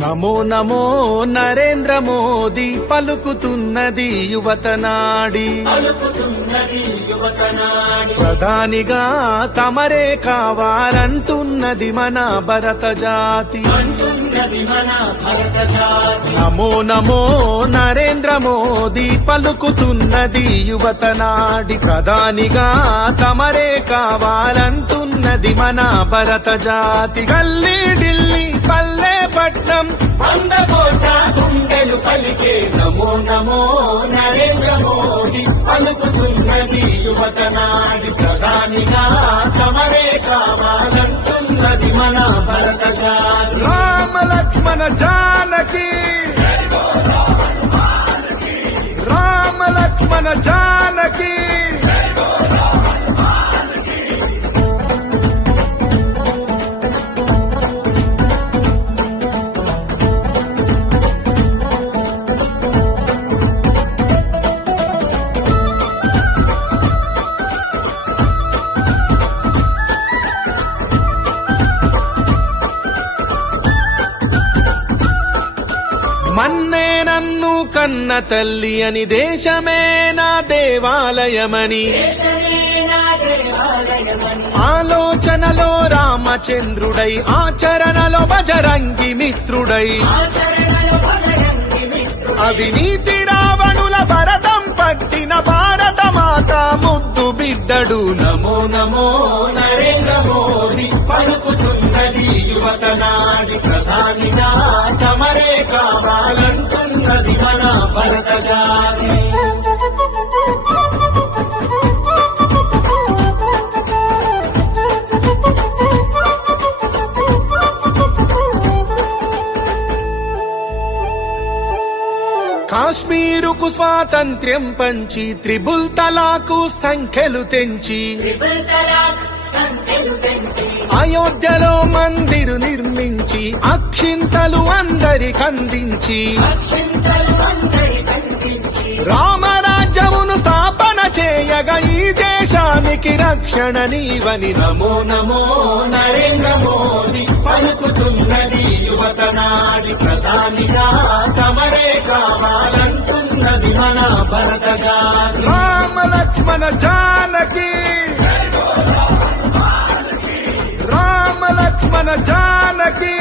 నమో నమో నరేంద్ర మోదీ పలుకుతున్నది యువతనాడి ప్రధానిగా తమరే కావాలంటున్నది మన భరత జాతి. నమో నమో నరేంద్ర మోదీ పలుకుతున్నది యువతనాడి ప్రధానిగా తమరే కావాలంటున్నది మన భరత జాతి. గల్లీ ఢిల్లీ పల్లె పట్నం అందకోట గుండెలు పలికే నమో నమో నరేంద్ర మోదీ పలుకుతున్నది యువతనాడి ప్రధానిగా తమరే కావాలంటున్నది మన భరత జాతి. రామ లక్ష్మణ జానకి రామ లక్ష్మణ జానకి మన్నే నన్ను కన్న తల్లి అని దేశమే నా దేవాలయమని ఆలోచనలో రామచంద్రుడై ఆచరణలో బజరంగి మిత్రుడై అవినీతి రావణుల భరతం పట్టిన భారత మాత ముద్దు బిడ్డడు. నమో నమో నరేంద్ర మోదీ పలుకుతున్నది యువతనాడి ప్రధానిగా తమరే కావాలంటున్నది మన భరత జాతి. కాశ్మీరుకు స్వాతంత్ర్యం పంచి త్రిబుల్ తలాకు సంఖ్యలు తెంచి అయోధ్యలో మందిరు నిర్మించి అక్షింతలు అందరికందించి రామరాజ్యమును స్థాపన చేయగా ఈ దేశానికి రక్షణ నీవని. నమో నమో నరేంద్ర మోదీ పలుకుతున్నది యువతనాడి ప్రధానిగా తమరే కావాలంటున్నది మన భరత జాతి. రామ లక్ష్మణ జానకి రామ లక్ష్మణ జానకి